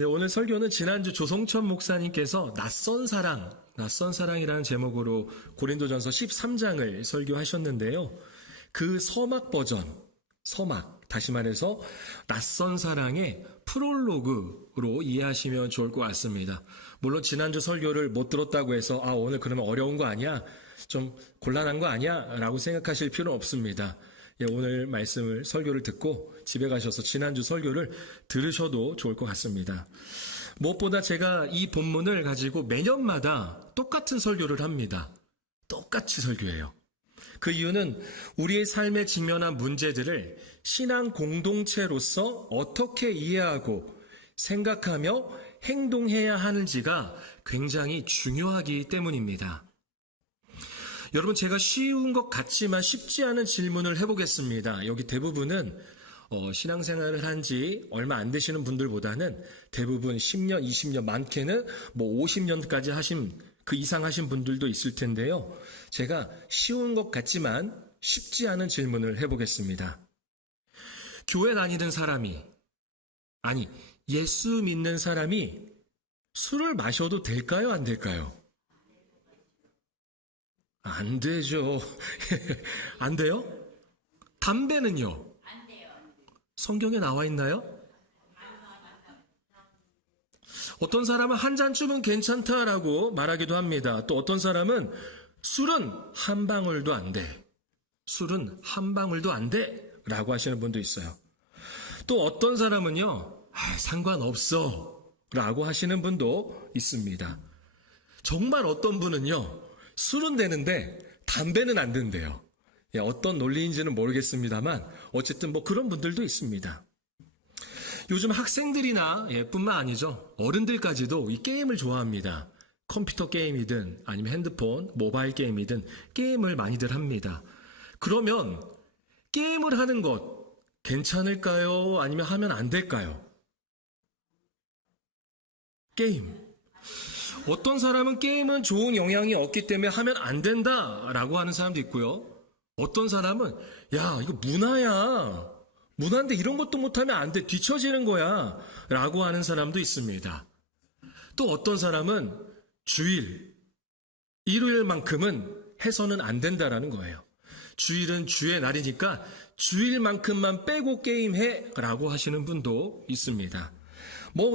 네, 오늘 설교는 지난주 조성천 목사님께서 낯선 사랑이라는 제목으로 고린도전서 13장을 설교하셨는데요. 그 서막 버전, 다시 말해서 낯선 사랑의 프롤로그로 이해하시면 좋을 것 같습니다. 물론 지난주 설교를 못 들었다고 해서 오늘 그러면 어려운 거 아니야? 좀 곤란한 거 아니야? 라고 생각하실 필요는 없습니다. 오늘 설교를 듣고 집에 가셔서 지난주 설교를 들으셔도 좋을 것 같습니다. 무엇보다 제가 이 본문을 가지고 매년마다 똑같은 설교를 합니다. 똑같이 설교해요. 그 이유는 우리의 삶에 직면한 문제들을 신앙 공동체로서 어떻게 이해하고 생각하며 행동해야 하는지가 굉장히 중요하기 때문입니다. 여러분, 제가 쉬운 것 같지만 쉽지 않은 질문을 해보겠습니다. 여기 대부분은 신앙생활을 한 지 얼마 안 되시는 분들보다는 대부분 10년, 20년, 많게는 50년까지 그 이상 하신 분들도 있을 텐데요. 제가 쉬운 것 같지만 쉽지 않은 질문을 해보겠습니다. 교회 다니는 사람이, 예수 믿는 사람이 술을 마셔도 될까요, 안 될까요? 안 되죠. 안 돼요? 담배는요? 안 돼요. 성경에 나와 있나요? 어떤 사람은 한 잔쯤은 괜찮다라고 말하기도 합니다. 또 어떤 사람은 술은 한 방울도 안 돼. 술은 한 방울도 안 돼. 라고 하시는 분도 있어요. 또 어떤 사람은요, 상관없어. 라고 하시는 분도 있습니다. 정말 어떤 분은요, 술은 되는데 담배는 안 된대요. 어떤 논리인지는 모르겠습니다만 어쨌든 그런 분들도 있습니다. 요즘 학생들이나 뿐만 아니죠. 어른들까지도 이 게임을 좋아합니다. 컴퓨터 게임이든 아니면 핸드폰, 모바일 게임이든 게임을 많이들 합니다. 그러면 게임을 하는 것 괜찮을까요? 아니면 하면 안 될까요? 게임. 어떤 사람은 게임은 좋은 영향이 없기 때문에 하면 안 된다라고 하는 사람도 있고요. 어떤 사람은 이거 문화야. 문화인데 이런 것도 못하면 안 돼. 뒤처지는 거야. 라고 하는 사람도 있습니다. 또 어떤 사람은 일요일만큼은 해서는 안 된다라는 거예요. 주일은 주의 날이니까 주일만큼만 빼고 게임해 라고 하시는 분도 있습니다.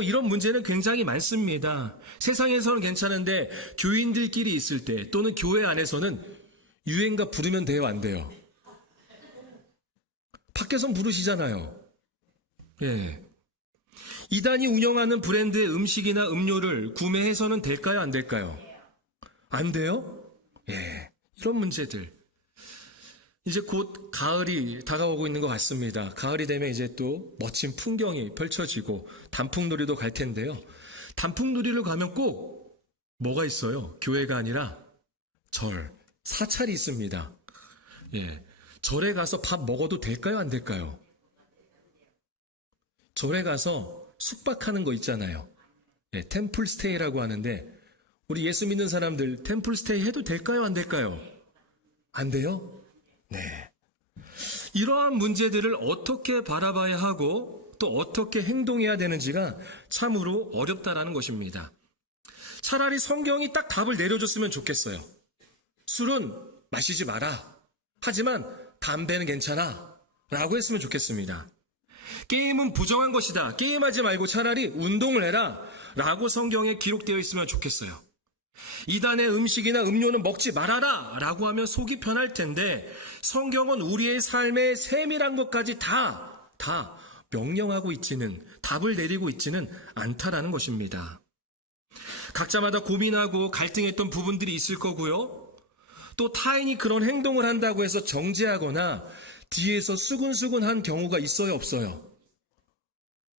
이런 문제는 굉장히 많습니다. 세상에서는 괜찮은데 교인들끼리 있을 때 또는 교회 안에서는 유행가 부르면 돼요, 안 돼요? 밖에선 부르시잖아요. 이단이 운영하는 브랜드의 음식이나 음료를 구매해서는 될까요, 안 될까요? 안 돼요? 이런 문제들. 이제 곧 가을이 다가오고 있는 것 같습니다. 가을이 되면 이제 또 멋진 풍경이 펼쳐지고 단풍놀이도 갈 텐데요. 단풍놀이를 가면 꼭 뭐가 있어요? 교회가 아니라 사찰이 있습니다. 절에 가서 밥 먹어도 될까요, 안 될까요? 절에 가서 숙박하는 거 있잖아요. 템플 스테이라고 하는데 우리 예수 믿는 사람들 템플 스테이 해도 될까요, 안 될까요? 안 돼요? 이러한 문제들을 어떻게 바라봐야 하고 또 어떻게 행동해야 되는지가 참으로 어렵다라는 것입니다. 차라리 성경이 딱 답을 내려줬으면 좋겠어요. 술은 마시지 마라. 하지만 담배는 괜찮아. 라고 했으면 좋겠습니다. 게임은 부정한 것이다. 게임하지 말고 차라리 운동을 해라. 라고 성경에 기록되어 있으면 좋겠어요. 이단의 음식이나 음료는 먹지 말아라 라고 하면 속이 편할 텐데 성경은 우리의 삶의 세밀한 것까지 다 명령하고 있지는, 답을 내리고 있지는 않다라는 것입니다. 각자마다 고민하고 갈등했던 부분들이 있을 거고요. 또 타인이 그런 행동을 한다고 해서 정죄하거나 뒤에서 수근수근한 경우가 있어요, 없어요?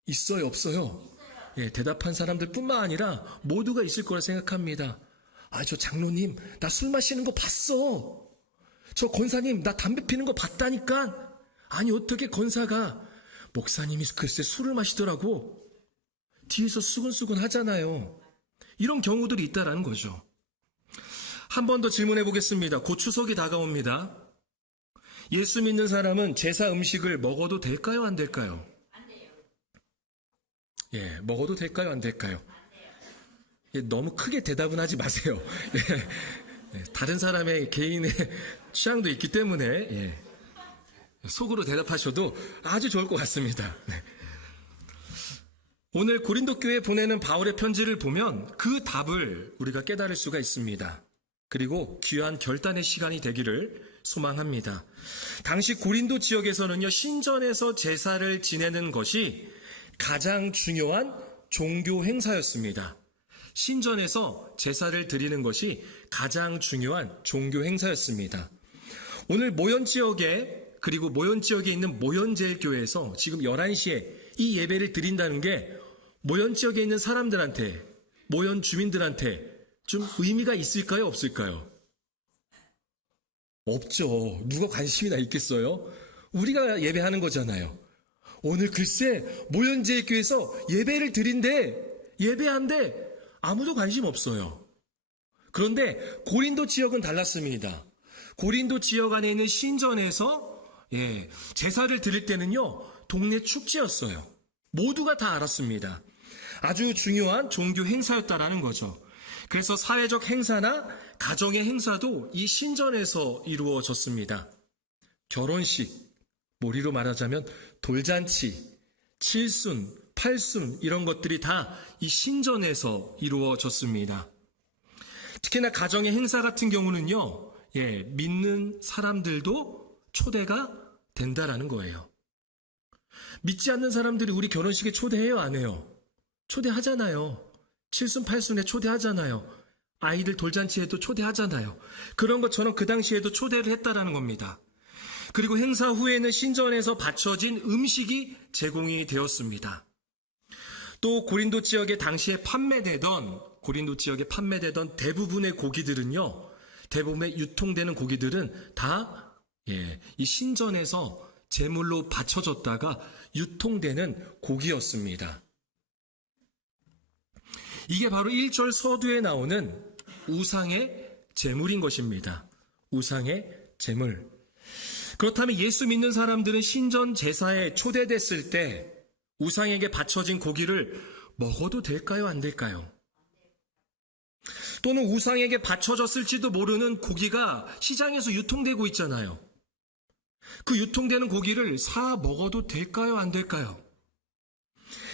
있어요, 없어요? 대답한 사람들 뿐만 아니라 모두가 있을 거라 생각합니다. 저 장로님, 나 술 마시는 거 봤어. 저 권사님, 나 담배 피는 거 봤다니까. 아니, 어떻게 권사가 목사님이 글쎄 술을 마시더라고. 뒤에서 수근수근 하잖아요. 이런 경우들이 있다라는 거죠. 한 번 더 질문해 보겠습니다. 곧 추석이 다가옵니다. 예수 믿는 사람은 제사 음식을 먹어도 될까요, 안 될까요? 안 돼요. 예, 먹어도 될까요? 안 될까요? 예, 너무 크게 대답은 하지 마세요. 예, 다른 사람의 개인의 취향도 있기 때문에 예, 속으로 대답하셔도 아주 좋을 것 같습니다. 네. 오늘 고린도 교회에 보내는 바울의 편지를 보면 그 답을 우리가 깨달을 수가 있습니다. 그리고 귀한 결단의 시간이 되기를 소망합니다. 당시 고린도 지역에서는요, 신전에서 제사를 지내는 것이 가장 중요한 종교 행사였습니다. 신전에서 제사를 드리는 것이 가장 중요한 종교 행사였습니다. 오늘 모현 지역에, 그리고 모현 지역에 있는 모현제일교회에서 지금 11시에 이 예배를 드린다는 게 모현 지역에 있는 사람들한테, 모현 주민들한테 좀 의미가 있을까요? 없을까요? 없죠. 누가 관심이나 있겠어요? 우리가 예배하는 거잖아요. 오늘 글쎄 모현제일교회에서 예배를 드린대, 예배한대, 아무도 관심 없어요. 그런데 고린도 지역은 달랐습니다. 고린도 지역 안에 있는 신전에서 제사를 드릴 때는요, 동네 축제였어요. 모두가 다 알았습니다. 아주 중요한 종교 행사였다라는 거죠. 그래서 사회적 행사나 가정의 행사도 이 신전에서 이루어졌습니다. 결혼식, 우리로 말하자면 돌잔치, 칠순, 팔순 이런 것들이 다 이 신전에서 이루어졌습니다. 특히나 가정의 행사 같은 경우는요, 믿는 사람들도 초대가 된다라는 거예요. 믿지 않는 사람들이 우리 결혼식에 초대해요, 안 해요? 초대하잖아요. 칠순, 팔순에 초대하잖아요. 아이들 돌잔치에도 초대하잖아요. 그런 것처럼 그 당시에도 초대를 했다라는 겁니다. 그리고 행사 후에는 신전에서 바쳐진 음식이 제공이 되었습니다. 또 고린도 지역에 당시에 고린도 지역에 판매되던 대부분의 고기들은요, 대부분의 유통되는 고기들은 다 이 신전에서 제물로 바쳐졌다가 유통되는 고기였습니다. 이게 바로 1절 서두에 나오는 우상의 제물인 것입니다. 우상의 제물. 그렇다면 예수 믿는 사람들은 신전 제사에 초대됐을 때 우상에게 바쳐진 고기를 먹어도 될까요? 안 될까요? 또는 우상에게 바쳐졌을지도 모르는 고기가 시장에서 유통되고 있잖아요. 그 유통되는 고기를 사 먹어도 될까요? 안 될까요?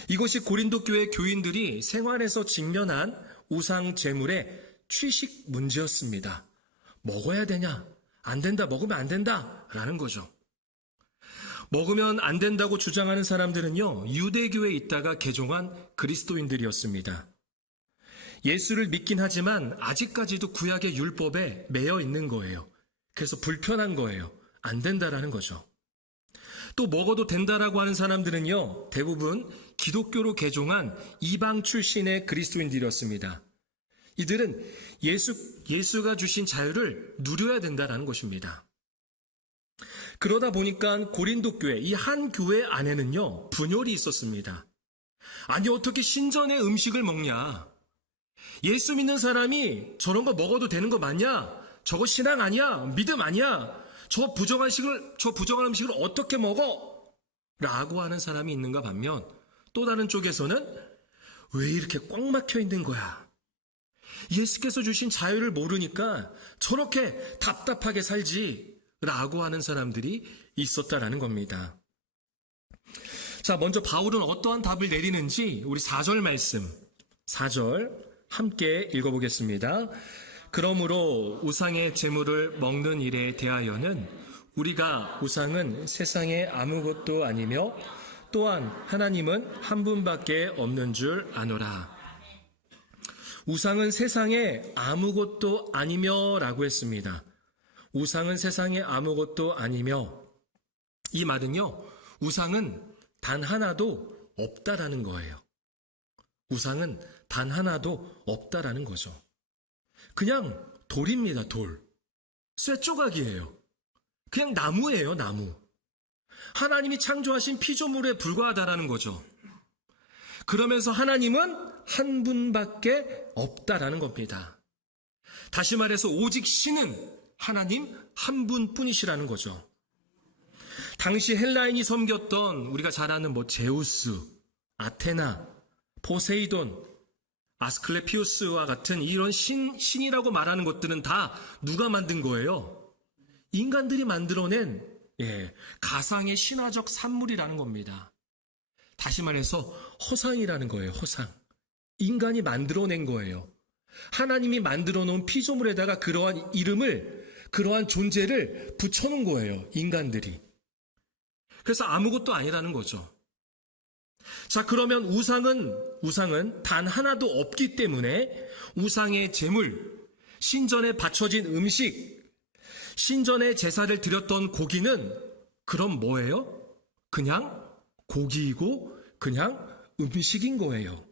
이것이 고린도 교회 교인들이 생활에서 직면한 우상 제물의 취식 문제였습니다. 먹어야 되냐? 안 된다, 먹으면 안 된다 라는 거죠. 먹으면 안 된다고 주장하는 사람들은요, 유대교에 있다가 개종한 그리스도인들이었습니다. 예수를 믿긴 하지만 아직까지도 구약의 율법에 매여 있는 거예요. 그래서 불편한 거예요. 안 된다라는 거죠. 또 먹어도 된다라고 하는 사람들은요, 대부분 기독교로 개종한 이방 출신의 그리스도인들이었습니다. 이들은 예수가 주신 자유를 누려야 된다라는 것입니다. 그러다 보니까 고린도 교회, 이 한 교회 안에는요, 분열이 있었습니다. 아니, 어떻게 신전의 음식을 먹냐? 예수 믿는 사람이 저런 거 먹어도 되는 거 맞냐? 저거 신앙 아니야? 믿음 아니야? 저 부정한 음식을 어떻게 먹어? 라고 하는 사람이 있는가 반면, 또 다른 쪽에서는 왜 이렇게 꽉 막혀 있는 거야? 예수께서 주신 자유를 모르니까 저렇게 답답하게 살지 라고 하는 사람들이 있었다라는 겁니다. 자, 먼저 바울은 어떠한 답을 내리는지 우리 4절 말씀, 4절 함께 읽어보겠습니다. 그러므로 우상의 제물을 먹는 일에 대하여는 우리가 우상은 세상에 아무것도 아니며 또한 하나님은 한 분밖에 없는 줄 아노라. 우상은 세상에 아무것도 아니며 라고 했습니다. 우상은 세상에 아무것도 아니며, 이 말은요, 우상은 단 하나도 없다라는 거예요. 우상은 단 하나도 없다라는 거죠. 그냥 돌입니다, 돌. 쇠조각이에요. 그냥 나무예요, 나무. 하나님이 창조하신 피조물에 불과하다라는 거죠. 그러면서 하나님은 한 분밖에 없다라는 겁니다. 다시 말해서 오직 신은 하나님 한 분뿐이시라는 거죠. 당시 헬라인이 섬겼던 우리가 잘 아는 제우스, 아테나, 포세이돈, 아스클레피우스와 같은 이런 신이라고 말하는 것들은 다 누가 만든 거예요? 인간들이 만들어낸 가상의 신화적 산물이라는 겁니다. 다시 말해서 허상이라는 거예요. 허상. 인간이 만들어낸 거예요. 하나님이 만들어 놓은 피조물에다가 그러한 이름을, 그러한 존재를 붙여놓은 거예요. 인간들이. 그래서 아무것도 아니라는 거죠. 자, 그러면 우상은 단 하나도 없기 때문에 우상의 제물, 신전에 바쳐진 음식, 신전에 제사를 드렸던 고기는 그럼 뭐예요? 그냥 고기이고 그냥 음식인 거예요.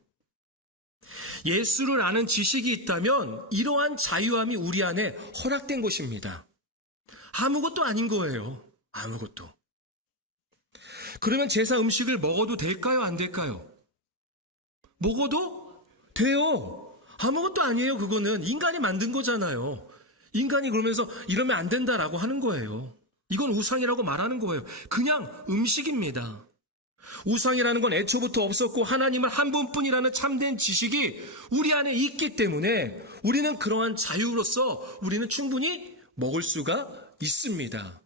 예수를 아는 지식이 있다면 이러한 자유함이 우리 안에 허락된 것입니다. 아무것도 아닌 거예요. 아무것도. 그러면 제사 음식을 먹어도 될까요? 안 될까요? 먹어도 돼요. 아무것도 아니에요. 그거는 인간이 만든 거잖아요. 인간이 그러면서 이러면 안 된다라고 하는 거예요. 이건 우상이라고 말하는 거예요. 그냥 음식입니다. 우상이라는 건 애초부터 없었고 하나님은 한 분뿐이라는 참된 지식이 우리 안에 있기 때문에 우리는 그러한 자유로서 우리는 충분히 먹을 수가 있습니다.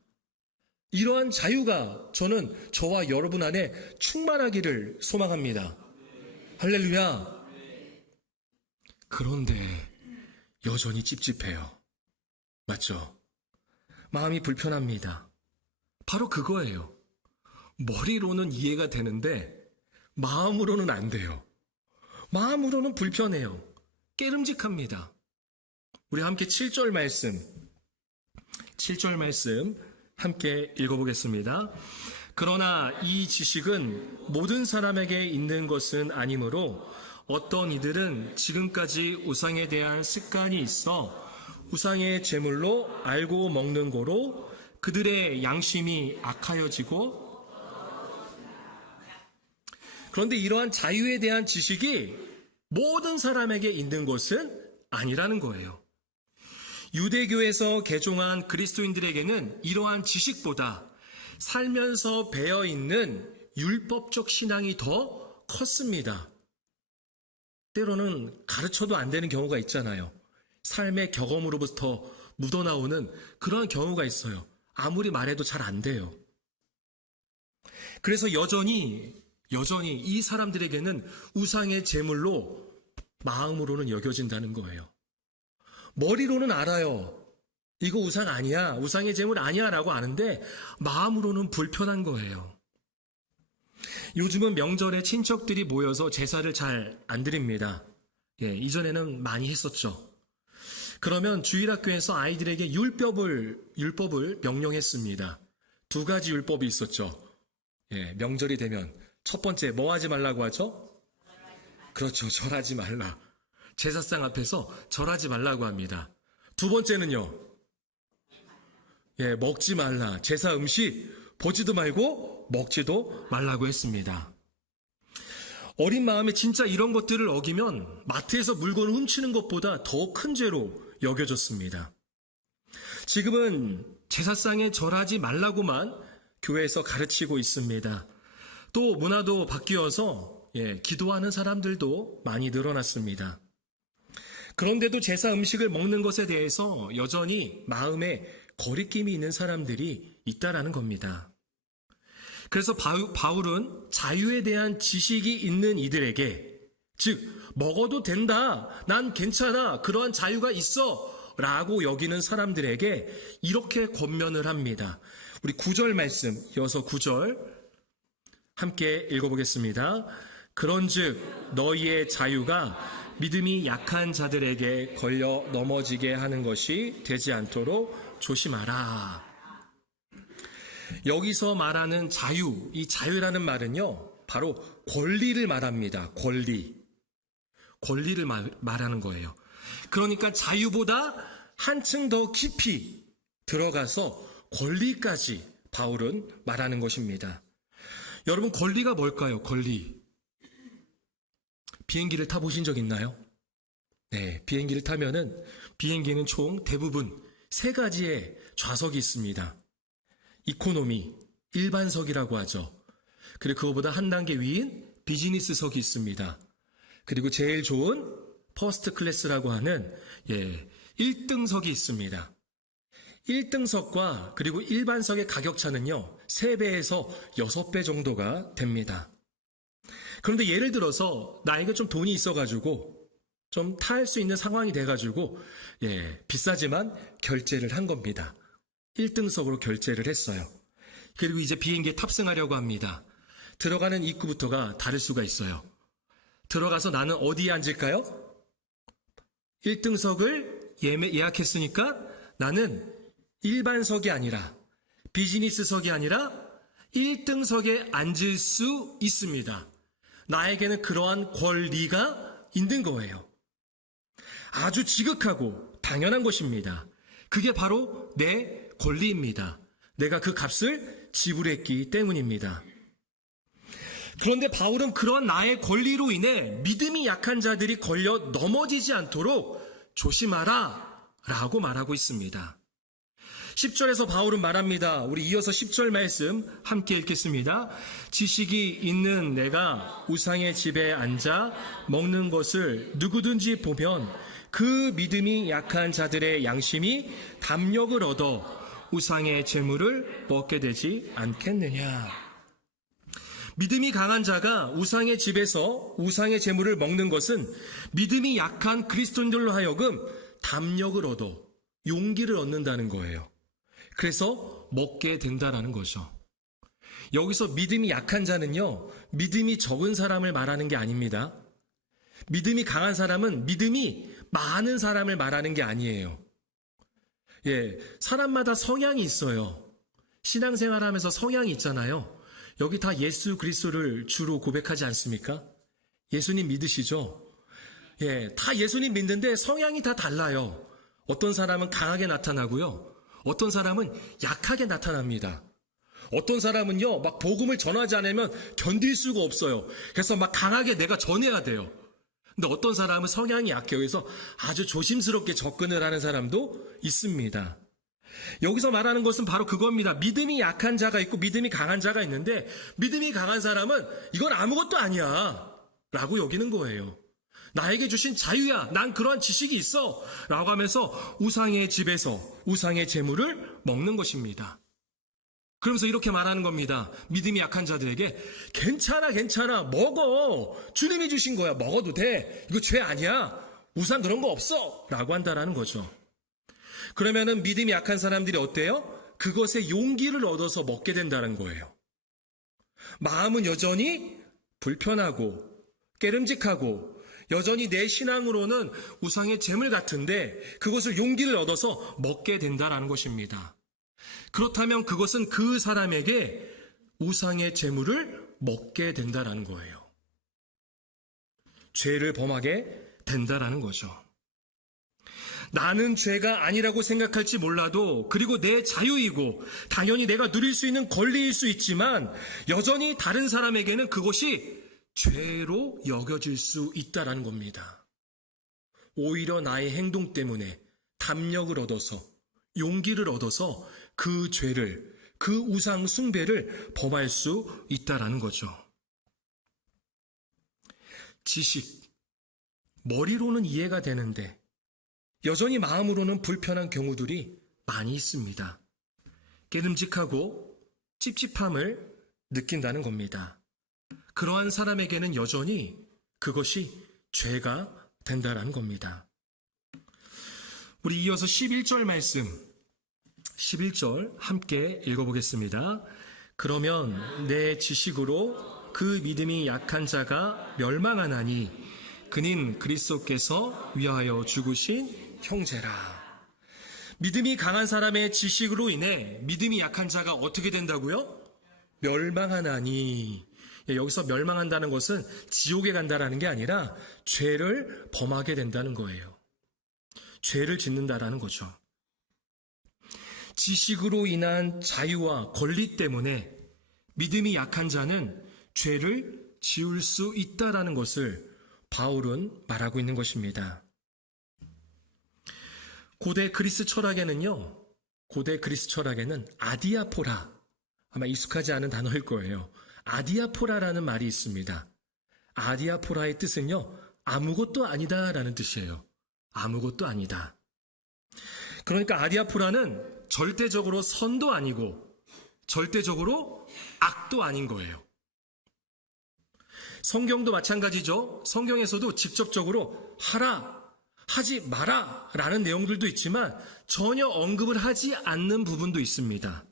이러한 자유가 저는 저와 여러분 안에 충만하기를 소망합니다. 할렐루야. 그런데 여전히 찝찝해요. 맞죠? 마음이 불편합니다. 바로 그거예요. 머리로는 이해가 되는데 마음으로는 안 돼요. 마음으로는 불편해요. 깨름직합니다. 우리 함께 7절 말씀 함께 읽어보겠습니다. 그러나 이 지식은 모든 사람에게 있는 것은 아니므로 어떤 이들은 지금까지 우상에 대한 습관이 있어 우상의 제물로 알고 먹는 고로 그들의 양심이 악하여지고, 그런데 이러한 자유에 대한 지식이 모든 사람에게 있는 것은 아니라는 거예요. 유대교에서 개종한 그리스도인들에게는 이러한 지식보다 살면서 배어있는 율법적 신앙이 더 컸습니다. 때로는 가르쳐도 안 되는 경우가 있잖아요. 삶의 경험으로부터 묻어나오는 그런 경우가 있어요. 아무리 말해도 잘 안 돼요. 그래서 여전히 이 사람들에게는 우상의 제물로 마음으로는 여겨진다는 거예요. 머리로는 알아요. 이거 우상 아니야. 우상의 제물 아니야 라고 아는데 마음으로는 불편한 거예요. 요즘은 명절에 친척들이 모여서 제사를 잘 안 드립니다. 이전에는 많이 했었죠. 그러면 주일학교에서 아이들에게 율법을 명령했습니다. 2가지 율법이 있었죠. 명절이 되면 첫 번째 뭐 하지 말라고 하죠? 그렇죠. 절하지 말라. 제사상 앞에서 절하지 말라고 합니다. 2번째는요. 먹지 말라. 제사 음식 보지도 말고 먹지도 말라고 했습니다. 어린 마음에 진짜 이런 것들을 어기면 마트에서 물건을 훔치는 것보다 더 큰 죄로 여겨졌습니다. 지금은 제사상에 절하지 말라고만 교회에서 가르치고 있습니다. 또 문화도 바뀌어서 기도하는 사람들도 많이 늘어났습니다. 그런데도 제사 음식을 먹는 것에 대해서 여전히 마음에 거리낌이 있는 사람들이 있다라는 겁니다. 그래서 바울은 자유에 대한 지식이 있는 이들에게, 즉 먹어도 된다, 난 괜찮아, 그러한 자유가 있어 라고 여기는 사람들에게 이렇게 권면을 합니다. 우리 9절 말씀, 이어서 9절 함께 읽어보겠습니다. 그런즉 너희의 자유가 믿음이 약한 자들에게 걸려 넘어지게 하는 것이 되지 않도록 조심하라. 여기서 말하는 자유, 이 자유라는 말은요, 바로 권리를 말합니다. 권리를 말하는 거예요. 그러니까 자유보다 한층 더 깊이 들어가서 권리까지 바울은 말하는 것입니다. 여러분, 권리가 뭘까요? 권리. 비행기를 타보신 적 있나요? 네, 비행기를 타면은 비행기는 총 대부분 3가지의 좌석이 있습니다. 이코노미, 일반석이라고 하죠. 그리고 그거보다 한 단계 위인 비즈니스석이 있습니다. 그리고 제일 좋은 퍼스트 클래스라고 하는 1등석이 있습니다. 1등석과 그리고 일반석의 가격차는요, 3배에서 6배 정도가 됩니다. 그런데 예를 들어서 나에게 좀 돈이 있어가지고 좀 탈 수 있는 상황이 돼가지고 비싸지만 결제를 한 겁니다. 1등석으로 결제를 했어요. 그리고 이제 비행기에 탑승하려고 합니다. 들어가는 입구부터가 다를 수가 있어요. 들어가서 나는 어디에 앉을까요? 1등석을 예약했으니까 나는 일반석이 아니라 비즈니스석이 아니라 1등석에 앉을 수 있습니다. 나에게는 그러한 권리가 있는 거예요. 아주 지극하고 당연한 것입니다. 그게 바로 내 권리입니다. 내가 그 값을 지불했기 때문입니다. 그런데 바울은 그런 나의 권리로 인해 믿음이 약한 자들이 걸려 넘어지지 않도록 조심하라 라고 말하고 있습니다. 10절에서 바울은 말합니다. 우리 이어서 10절 말씀 함께 읽겠습니다. 지식이 있는 내가 우상의 집에 앉아 먹는 것을 누구든지 보면 그 믿음이 약한 자들의 양심이 담력을 얻어 우상의 재물을 먹게 되지 않겠느냐. 믿음이 강한 자가 우상의 집에서 우상의 재물을 먹는 것은 믿음이 약한 그리스도인들로 하여금 담력을 얻어 용기를 얻는다는 거예요. 그래서 먹게 된다는 거죠. 여기서 믿음이 약한 자는요, 믿음이 적은 사람을 말하는 게 아닙니다. 믿음이 강한 사람은 믿음이 많은 사람을 말하는 게 아니에요. 사람마다 성향이 있어요. 신앙생활하면서 성향이 있잖아요. 여기 다 예수 그리스도를 주로 고백하지 않습니까? 예수님 믿으시죠? 다 예수님 믿는데 성향이 다 달라요. 어떤 사람은 강하게 나타나고요. 어떤 사람은 약하게 나타납니다. 어떤 사람은요, 막 복음을 전하지 않으면 견딜 수가 없어요. 그래서 막 강하게 내가 전해야 돼요. 근데 어떤 사람은 성향이 약해요. 그래서 아주 조심스럽게 접근을 하는 사람도 있습니다. 여기서 말하는 것은 바로 그겁니다. 믿음이 약한 자가 있고 믿음이 강한 자가 있는데 믿음이 강한 사람은 이건 아무것도 아니야 라고 여기는 거예요. 나에게 주신 자유야. 난 그러한 지식이 있어 라고 하면서 우상의 집에서 우상의 재물을 먹는 것입니다. 그러면서 이렇게 말하는 겁니다. 믿음이 약한 자들에게 괜찮아 먹어. 주님이 주신 거야. 먹어도 돼. 이거 죄 아니야. 우상 그런 거 없어 라고 한다라는 거죠. 그러면은 믿음이 약한 사람들이 어때요? 그것에 용기를 얻어서 먹게 된다는 거예요. 마음은 여전히 불편하고 깨름직하고 여전히 내 신앙으로는 우상의 재물 같은데 그것을 용기를 얻어서 먹게 된다는 것입니다. 그렇다면 그것은 그 사람에게 우상의 재물을 먹게 된다는 거예요. 죄를 범하게 된다는 거죠. 나는 죄가 아니라고 생각할지 몰라도 그리고 내 자유이고 당연히 내가 누릴 수 있는 권리일 수 있지만 여전히 다른 사람에게는 그것이 죄로 여겨질 수 있다는 겁니다. 오히려 나의 행동 때문에 담력을 얻어서 용기를 얻어서 그 죄를 그 우상 숭배를 범할 수 있다는 거죠. 지식, 머리로는 이해가 되는데 여전히 마음으로는 불편한 경우들이 많이 있습니다. 깨름직하고 찝찝함을 느낀다는 겁니다. 그러한 사람에게는 여전히 그것이 죄가 된다는 겁니다. 우리 이어서 11절 말씀, 11절 함께 읽어보겠습니다. 그러면 내 지식으로 그 믿음이 약한 자가 멸망하나니 그는 그리스도께서 위하여 죽으신 형제라. 믿음이 강한 사람의 지식으로 인해 믿음이 약한 자가 어떻게 된다고요? 멸망하나니. 여기서 멸망한다는 것은 지옥에 간다라는 게 아니라 죄를 범하게 된다는 거예요. 죄를 짓는다라는 거죠. 지식으로 인한 자유와 권리 때문에 믿음이 약한 자는 죄를 지을 수 있다라는 것을 바울은 말하고 있는 것입니다. 고대 그리스 철학에는 아디아포라, 아마 익숙하지 않은 단어일 거예요. 아디아포라라는 말이 있습니다. 아디아포라의 뜻은요, 아무것도 아니다라는 뜻이에요. 아무것도 아니다. 그러니까 아디아포라는 절대적으로 선도 아니고 절대적으로 악도 아닌 거예요. 성경도 마찬가지죠. 성경에서도 직접적으로 하라, 하지 마라 라는 내용들도 있지만 전혀 언급을 하지 않는 부분도 있습니다.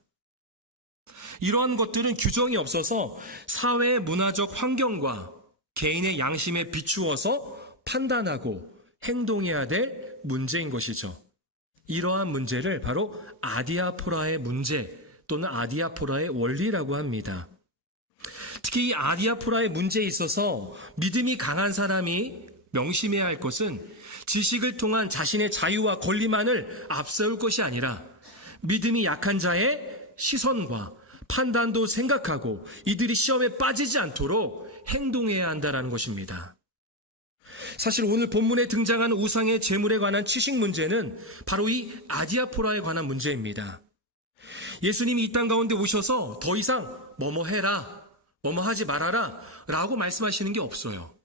이러한 것들은 규정이 없어서 사회의 문화적 환경과 개인의 양심에 비추어서 판단하고 행동해야 될 문제인 것이죠. 이러한 문제를 바로 아디아포라의 문제 또는 아디아포라의 원리라고 합니다. 특히 이 아디아포라의 문제에 있어서 믿음이 강한 사람이 명심해야 할 것은 지식을 통한 자신의 자유와 권리만을 앞세울 것이 아니라 믿음이 약한 자의 시선과 판단도 생각하고 이들이 시험에 빠지지 않도록 행동해야 한다는 것입니다. 사실 오늘 본문에 등장하는 우상의 제물에 관한 치식 문제는 바로 이 아디아포라에 관한 문제입니다. 예수님이 이 땅 가운데 오셔서 더 이상 뭐뭐 해라, 뭐뭐 하지 말아라 라고 말씀하시는 게 없어요.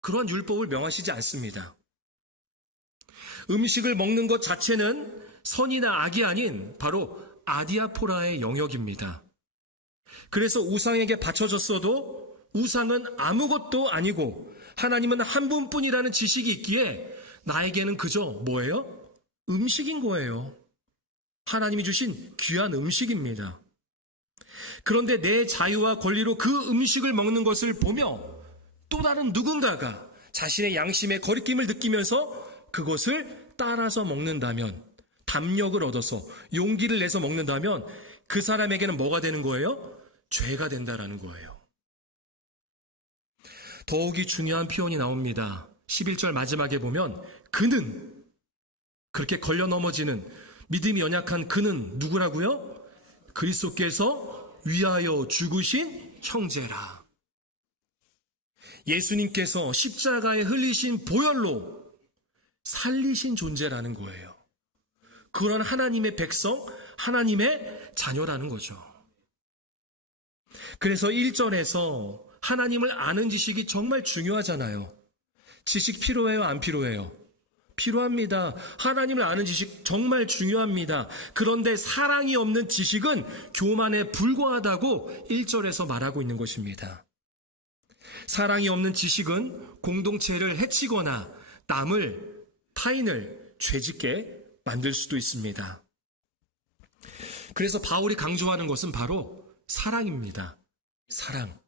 그러한 율법을 명하시지 않습니다. 음식을 먹는 것 자체는 선이나 악이 아닌 바로 아디아포라의 영역입니다. 그래서 우상에게 바쳐졌어도 우상은 아무것도 아니고 하나님은 한 분뿐이라는 지식이 있기에 나에게는 그저 뭐예요? 음식인 거예요. 하나님이 주신 귀한 음식입니다. 그런데 내 자유와 권리로 그 음식을 먹는 것을 보며 또 다른 누군가가 자신의 양심의 거리낌을 느끼면서 그것을 따라서 먹는다면, 담력을 얻어서 용기를 내서 먹는다면 그 사람에게는 뭐가 되는 거예요? 죄가 된다라는 거예요. 더욱이 중요한 표현이 나옵니다. 11절 마지막에 보면 그는, 그렇게 걸려 넘어지는 믿음이 연약한 그는 누구라고요? 그리스도께서 위하여 죽으신 형제라. 예수님께서 십자가에 흘리신 보혈로 살리신 존재라는 거예요. 그런 하나님의 백성, 하나님의 자녀라는 거죠. 그래서 1절에서 하나님을 아는 지식이 정말 중요하잖아요. 지식 필요해요? 안 필요해요? 필요합니다. 하나님을 아는 지식 정말 중요합니다. 그런데 사랑이 없는 지식은 교만에 불과하다고 1절에서 말하고 있는 것입니다. 사랑이 없는 지식은 공동체를 해치거나 타인을 죄짓게 만들 수도 있습니다. 그래서 바울이 강조하는 것은 바로 사랑입니다. 사랑.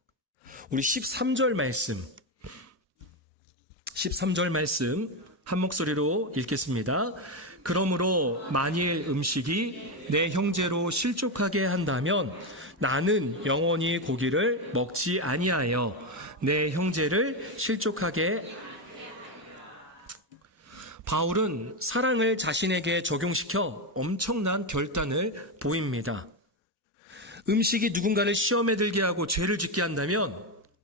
우리 13절 말씀 한 목소리로 읽겠습니다. 그러므로 만일 음식이 내 형제로 실족하게 한다면 나는 영원히 고기를 먹지 아니하여 내 형제를 실족하게. 바울은 사랑을 자신에게 적용시켜 엄청난 결단을 보입니다. 음식이 누군가를 시험에 들게 하고 죄를 짓게 한다면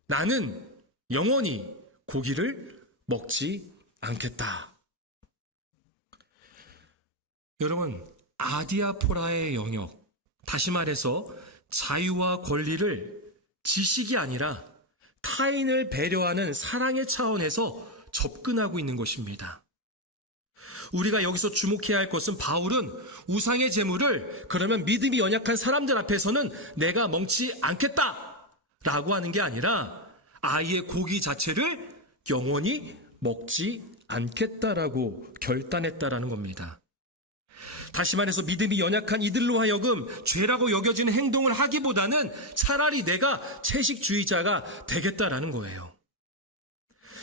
나는 영원히 고기를 먹지 않겠다. 여러분, 아디아포라의 영역, 다시 말해서 자유와 권리를 지식이 아니라 타인을 배려하는 사랑의 차원에서 접근하고 있는 것입니다. 우리가 여기서 주목해야 할 것은 바울은 우상의 제물을 그러면 믿음이 연약한 사람들 앞에서는 내가 먹지 않겠다 라고 하는 게 아니라 아예 고기 자체를 영원히 먹지 않겠다라고 결단했다라는 겁니다. 다시 말해서 믿음이 연약한 이들로 하여금 죄라고 여겨지는 행동을 하기보다는 차라리 내가 채식주의자가 되겠다라는 거예요.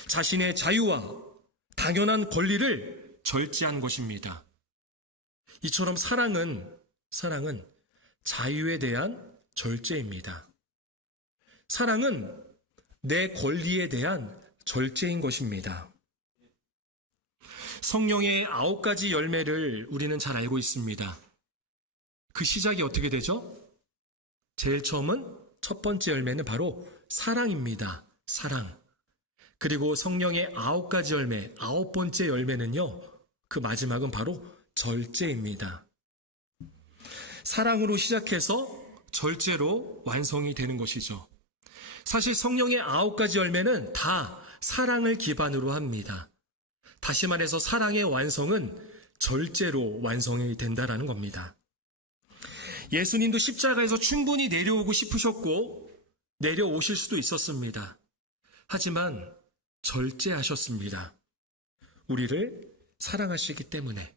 자신의 자유와 당연한 권리를 절제한 것입니다. 이처럼 사랑은 자유에 대한 절제입니다. 사랑은 내 권리에 대한 절제인 것입니다. 성령의 9가지 열매를 우리는 잘 알고 있습니다. 그 시작이 어떻게 되죠? 제일 처음은 첫 번째 열매는 바로 사랑입니다. 사랑. 그리고 성령의 9가지 열매, 9번째 열매는요, 그 마지막은 바로 절제입니다. 사랑으로 시작해서 절제로 완성이 되는 것이죠. 사실 성령의 9가지 열매는 다 사랑을 기반으로 합니다. 다시 말해서 사랑의 완성은 절제로 완성이 된다라는 겁니다. 예수님도 십자가에서 충분히 내려오고 싶으셨고 내려오실 수도 있었습니다. 하지만 절제하셨습니다. 우리를 사랑하시기 때문에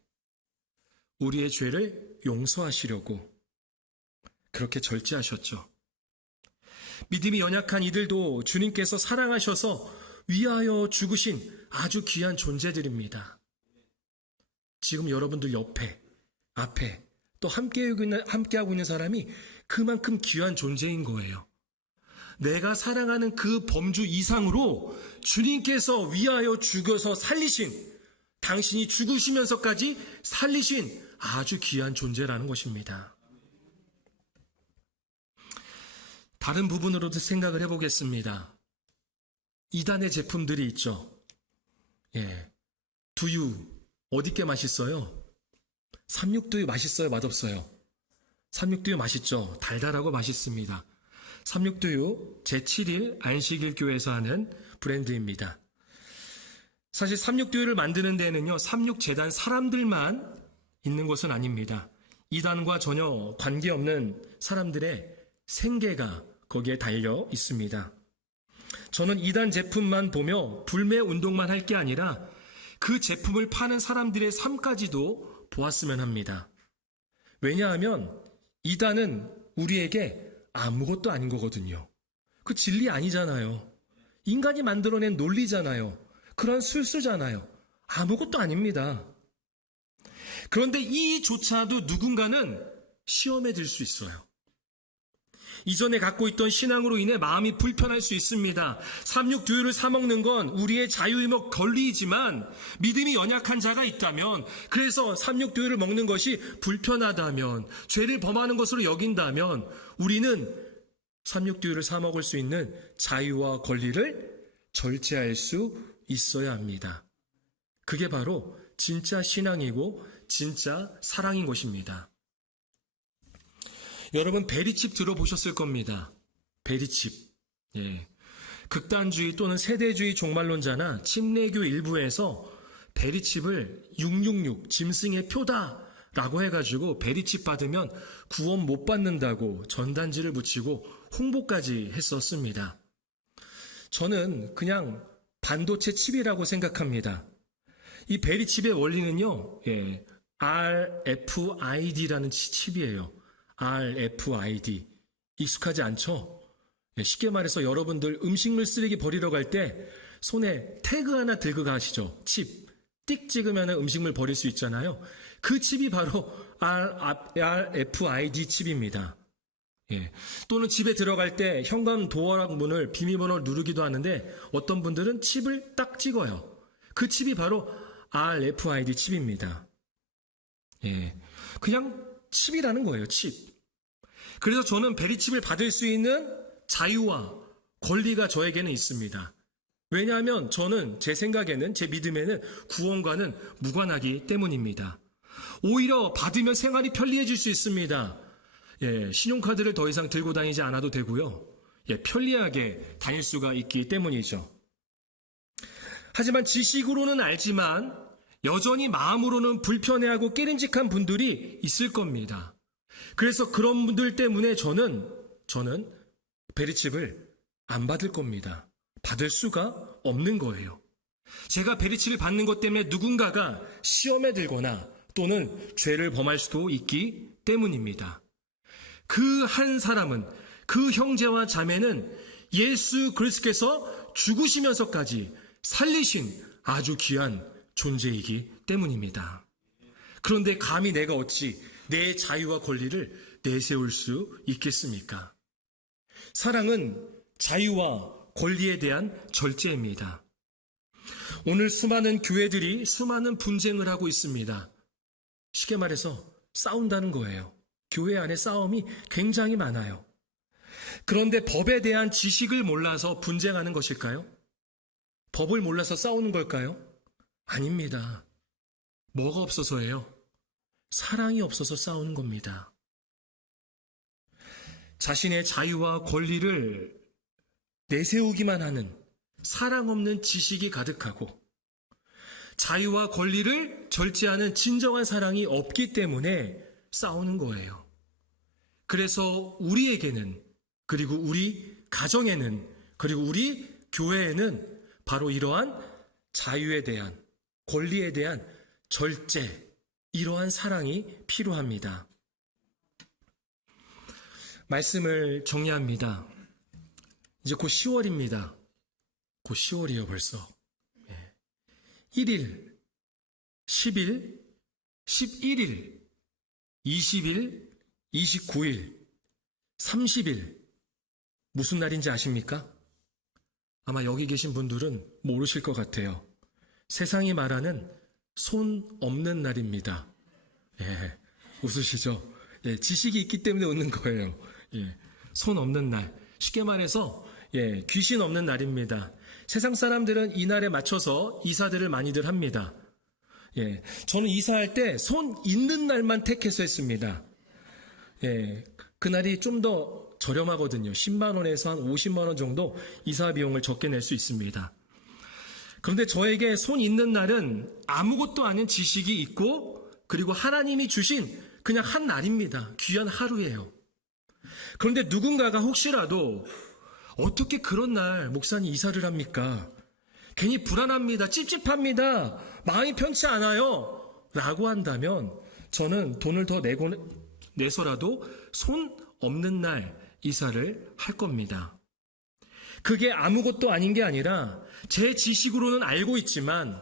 우리의 죄를 용서하시려고 그렇게 절제하셨죠. 믿음이 연약한 이들도 주님께서 사랑하셔서 위하여 죽으신 아주 귀한 존재들입니다. 지금 여러분들 옆에, 앞에 또 함께하고 있는 사람이 그만큼 귀한 존재인 거예요. 내가 사랑하는 그 범주 이상으로 주님께서 위하여 죽어서 살리신, 당신이 죽으시면서까지 살리신 아주 귀한 존재라는 것입니다. 다른 부분으로도 생각을 해보겠습니다. 이단의 제품들이 있죠. 두유, 어디께 맛있어요? 삼육두유 맛있어요? 맛없어요? 삼육두유 맛있죠? 달달하고 맛있습니다. 삼육두유 제7일 안식일교회에서 하는 브랜드입니다. 사실 삼육두유를 만드는 데는요, 삼육재단 사람들만 있는 것은 아닙니다. 이단과 전혀 관계없는 사람들의 생계가 거기에 달려 있습니다. 저는 이단 제품만 보며 불매 운동만 할 게 아니라 그 제품을 파는 사람들의 삶까지도 보았으면 합니다. 왜냐하면 이단은 우리에게 아무것도 아닌 거거든요. 그 진리 아니잖아요. 인간이 만들어낸 논리잖아요. 그런 술수잖아요. 아무것도 아닙니다. 그런데 이조차도 누군가는 시험에 들 수 있어요. 이전에 갖고 있던 신앙으로 인해 마음이 불편할 수 있습니다. 삼육두유를 사 먹는 건 우리의 자유의무 권리이지만 믿음이 연약한 자가 있다면, 그래서 삼육두유를 먹는 것이 불편하다면, 죄를 범하는 것으로 여긴다면 우리는 삼육두유를 사 먹을 수 있는 자유와 권리를 절제할 수 있어야 합니다. 그게 바로 진짜 신앙이고 진짜 사랑인 것입니다. 여러분 베리칩 들어보셨을 겁니다. 베리칩. 극단주의 또는 세대주의 종말론자나 침례교 일부에서 베리칩을 666 짐승의 표다라고 해가지고 베리칩 받으면 구원 못 받는다고 전단지를 붙이고 홍보까지 했었습니다. 저는 그냥 반도체 칩이라고 생각합니다. 이 베리칩의 원리는요, RFID라는 칩이에요. RFID. 익숙하지 않죠? 쉽게 말해서 여러분들 음식물 쓰레기 버리러 갈 때 손에 태그 하나 들고 가시죠? 칩. 띡 찍으면 음식물 버릴 수 있잖아요. 그 칩이 바로 RFID 칩입니다. 또는 집에 들어갈 때 현관 도어락 문을 비밀번호를 누르기도 하는데 어떤 분들은 칩을 딱 찍어요. 그 칩이 바로 RFID 칩입니다. 그냥 칩이라는 거예요, 칩. 그래서 저는 베리칩을 받을 수 있는 자유와 권리가 저에게는 있습니다. 왜냐하면 저는 제 생각에는, 제 믿음에는 구원과는 무관하기 때문입니다. 오히려 받으면 생활이 편리해질 수 있습니다. 신용카드를 더 이상 들고 다니지 않아도 되고요. 편리하게 다닐 수가 있기 때문이죠. 하지만 지식으로는 알지만 여전히 마음으로는 불편해하고 깨름직한 분들이 있을 겁니다. 그래서 그런 분들 때문에 저는 베리칩을 안 받을 겁니다. 받을 수가 없는 거예요. 제가 베리칩을 받는 것 때문에 누군가가 시험에 들거나 또는 죄를 범할 수도 있기 때문입니다. 그 한 사람은, 그 형제와 자매는 예수 그리스도께서 죽으시면서까지 살리신 아주 귀한 존재이기 때문입니다. 그런데 감히 내가 어찌 내 자유와 권리를 내세울 수 있겠습니까? 사랑은 자유와 권리에 대한 절제입니다. 오늘 수많은 교회들이 수많은 분쟁을 하고 있습니다. 쉽게 말해서 싸운다는 거예요. 교회 안에 싸움이 굉장히 많아요. 그런데 법에 대한 지식을 몰라서 분쟁하는 것일까요? 법을 몰라서 싸우는 걸까요? 아닙니다. 뭐가 없어서예요? 사랑이 없어서 싸우는 겁니다. 자신의 자유와 권리를 내세우기만 하는, 사랑 없는 지식이 가득하고 자유와 권리를 절제하는 진정한 사랑이 없기 때문에 싸우는 거예요. 그래서 우리에게는, 그리고 우리 가정에는, 그리고 우리 교회에는 바로 이러한 자유에 대한, 권리에 대한 절제, 이러한 사랑이 필요합니다. 말씀을 정리합니다. 이제 곧 10월입니다. 곧 10월이요 벌써. 1일, 10일, 11일, 20일, 29일, 30일 무슨 날인지 아십니까? 아마 여기 계신 분들은 모르실 것 같아요. 세상이 말하는 손 없는 날입니다. 예, 웃으시죠? 예, 지식이 있기 때문에 웃는 거예요. 예, 손 없는 날. 쉽게 말해서 귀신 없는 날입니다. 세상 사람들은 이 날에 맞춰서 이사들을 많이들 합니다. 예, 저는 이사할 때 손 있는 날만 택해서 했습니다. 예, 그날이 좀 더 저렴하거든요. 10만 원에서 한 50만 원 정도 이사 비용을 적게 낼 수 있습니다. 그런데 저에게 손 있는 날은 아무것도 아닌 지식이 있고 그리고 하나님이 주신 그냥 한 날입니다. 귀한 하루예요. 그런데 누군가가 혹시라도 어떻게 그런 날 목사님 이사를 합니까? 괜히 불안합니다. 찝찝합니다. 마음이 편치 않아요. 라고 한다면 저는 돈을 더 내서라도 손 없는 날 이사를 할 겁니다. 그게 아무것도 아닌 게 아니라 제 지식으로는 알고 있지만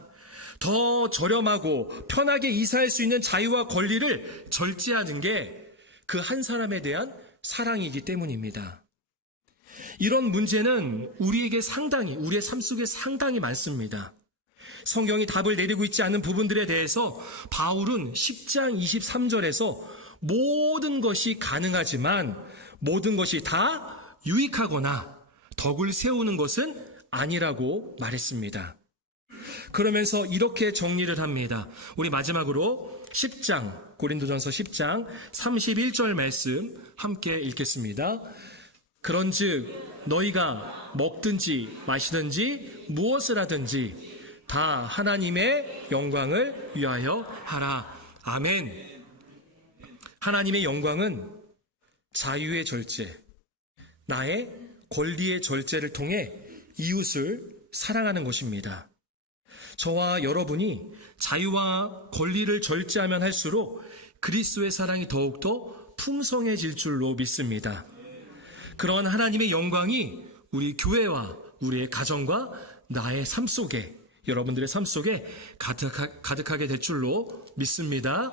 더 저렴하고 편하게 이사할 수 있는 자유와 권리를 절제하는 게 그 한 사람에 대한 사랑이기 때문입니다. 이런 문제는 우리에게 우리의 삶 속에 상당히 많습니다. 성경이 답을 내리고 있지 않은 부분들에 대해서 바울은 10장 23절에서 모든 것이 가능하지만 모든 것이 다 유익하거나 덕을 세우는 것은 아니라고 말했습니다. 그러면서 이렇게 정리를 합니다. 우리 마지막으로 10장, 고린도전서 10장 31절 말씀 함께 읽겠습니다. 그런즉 너희가 먹든지 마시든지 무엇을 하든지 다 하나님의 영광을 위하여 하라. 아멘. 하나님의 영광은 자유의 절제, 나의 권리의 절제를 통해 이웃을 사랑하는 것입니다. 저와 여러분이 자유와 권리를 절제하면 할수록 그리스도의 사랑이 더욱더 풍성해질 줄로 믿습니다. 그러한 하나님의 영광이 우리 교회와 우리의 가정과 나의 삶 속에, 여러분들의 삶 속에 가득하게 될 줄로 믿습니다.